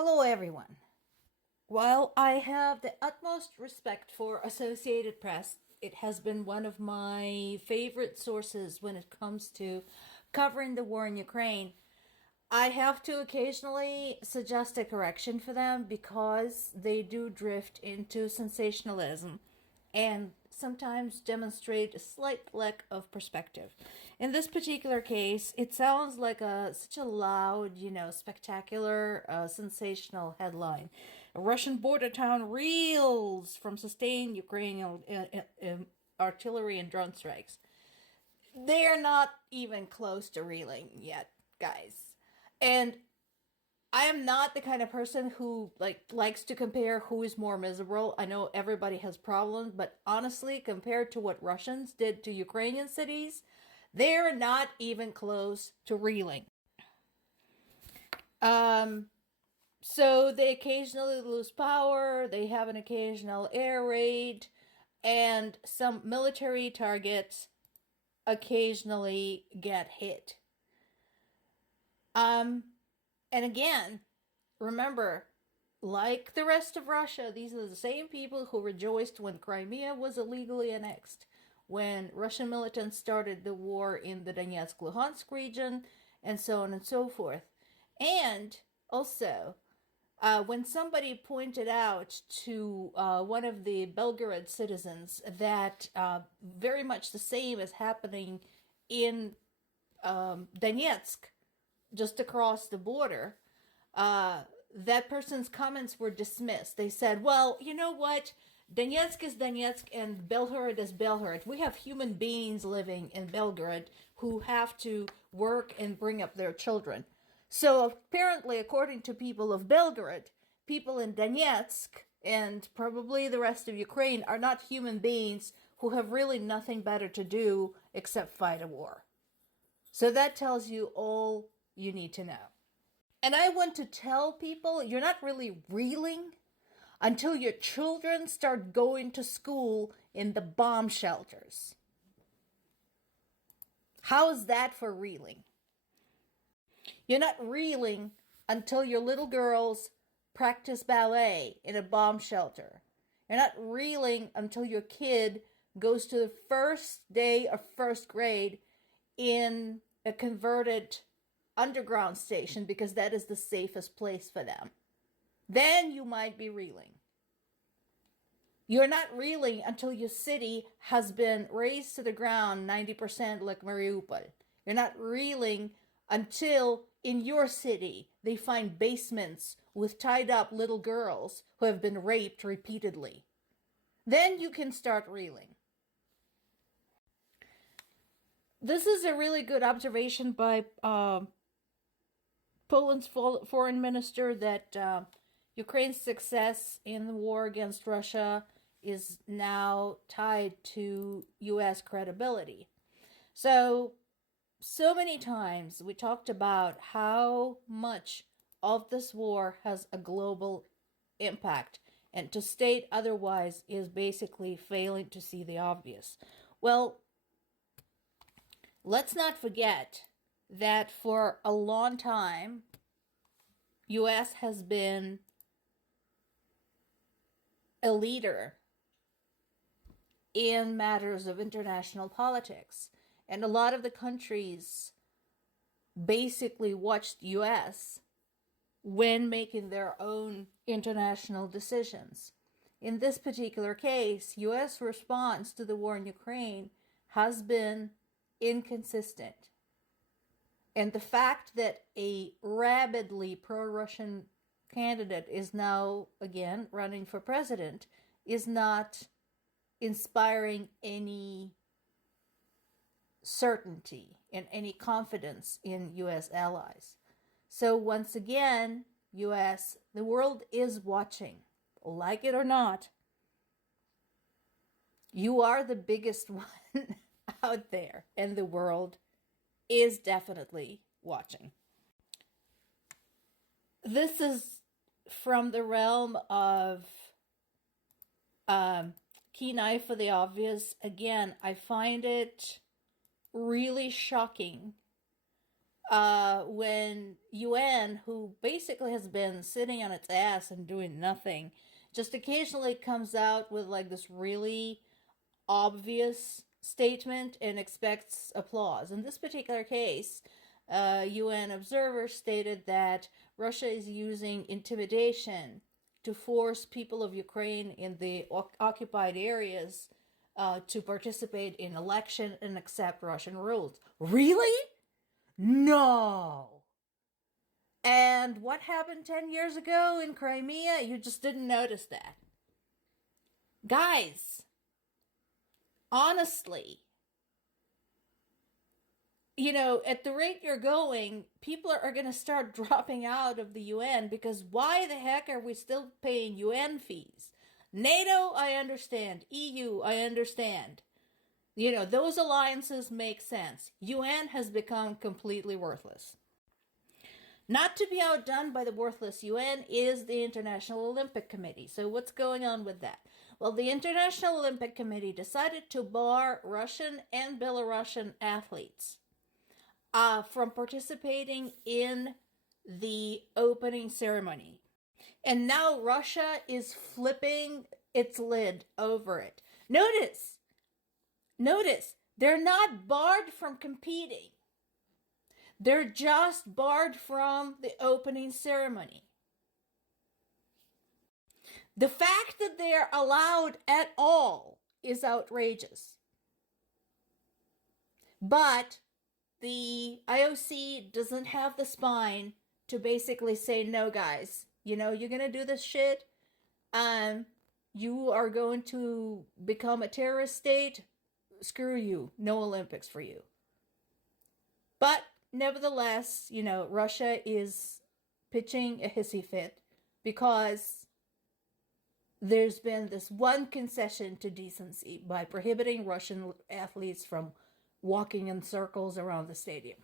Hello, everyone. While I have the utmost respect for Associated Press, it has been one of my favorite sources when it comes to covering the war in Ukraine. I have to occasionally suggest a correction for them because they do drift into sensationalism and sometimes demonstrate a slight lack of perspective. In this particular case, it sounds like such a loud, spectacular, sensational headline. A Russian border town reels from sustained Ukrainian artillery and drone strikes. They're not even close to reeling yet, guys. And I am not the kind of person who likes to compare who is more miserable. I know everybody has problems, but honestly, compared to what Russians did to Ukrainian cities, they're not even close to reeling. So they occasionally lose power, they have an occasional air raid, and some military targets occasionally get hit. And again, remember, like the rest of Russia, these are the same people who rejoiced when Crimea was illegally annexed, when Russian militants started the war in the Donetsk-Luhansk region, and so on and so forth. And also, when somebody pointed out to one of the Belgorod citizens that very much the same is happening in Donetsk, just across the border, that person's comments were dismissed. They said, well, you know what? Donetsk is Donetsk and Belgorod is Belgorod. We have human beings living in Belgorod who have to work and bring up their children. So apparently, according to people of Belgorod, people in Donetsk and probably the rest of Ukraine are not human beings who have really nothing better to do except fight a war. So that tells you all you need to know. And I want to tell people, you're not really reeling until your children start going to school in the bomb shelters. How's that for reeling? You're not reeling until your little girls practice ballet in a bomb shelter. You're not reeling until your kid goes to the first day of first grade in a converted underground station because that is the safest place for them. Then you might be reeling. You're not reeling until your city has been razed to the ground 90% like Mariupol. You're not reeling until in your city they find basements with tied up little girls who have been raped repeatedly. Then you can start reeling. This is a really good observation by Poland's foreign minister that Ukraine's success in the war against Russia is now tied to U.S. credibility. So many times we talked about how much of this war has a global impact, and to state otherwise is basically failing to see the obvious. Well, let's not forget that for a long time, U.S. has been a leader in matters of international politics. And a lot of the countries basically watched U.S. when making their own international decisions. In this particular case, U.S. response to the war in Ukraine has been inconsistent. And the fact that a rabidly pro-Russian candidate is now, again, running for president is not inspiring any certainty and any confidence in U.S. allies. So once again, U.S., the world is watching. Like it or not, you are the biggest one out there, and the world is definitely watching. This is from the realm of keen eye for the obvious. Again, I find it really shocking when UN, who basically has been sitting on its ass and doing nothing, just occasionally comes out with like this really obvious statement and expects applause. In this particular case, UN observers stated that Russia is using intimidation to force people of Ukraine in the occupied areas to participate in election and accept Russian rules. Really? No. And what happened 10 years ago in Crimea? You just didn't notice that. Guys, honestly, at the rate you're going, people are going to start dropping out of the UN, because why the heck are we still paying UN fees? NATO, I understand. EU, I understand. Those alliances make sense. UN has become completely worthless. Not to be outdone by the worthless UN is the International Olympic Committee. So what's going on with that? Well, the International Olympic Committee decided to bar Russian and Belarusian athletes from participating in the opening ceremony. And now Russia is flipping its lid over it. Notice, they're not barred from competing. They're just barred from the opening ceremony. The fact that they're allowed at all is outrageous. But the IOC doesn't have the spine to basically say, no, guys, you're going to do this shit. You are going to become a terrorist state. Screw you. No Olympics for you. But nevertheless, Russia is pitching a hissy fit because there's been this one concession to decency by prohibiting Russian athletes from walking in circles around the stadium.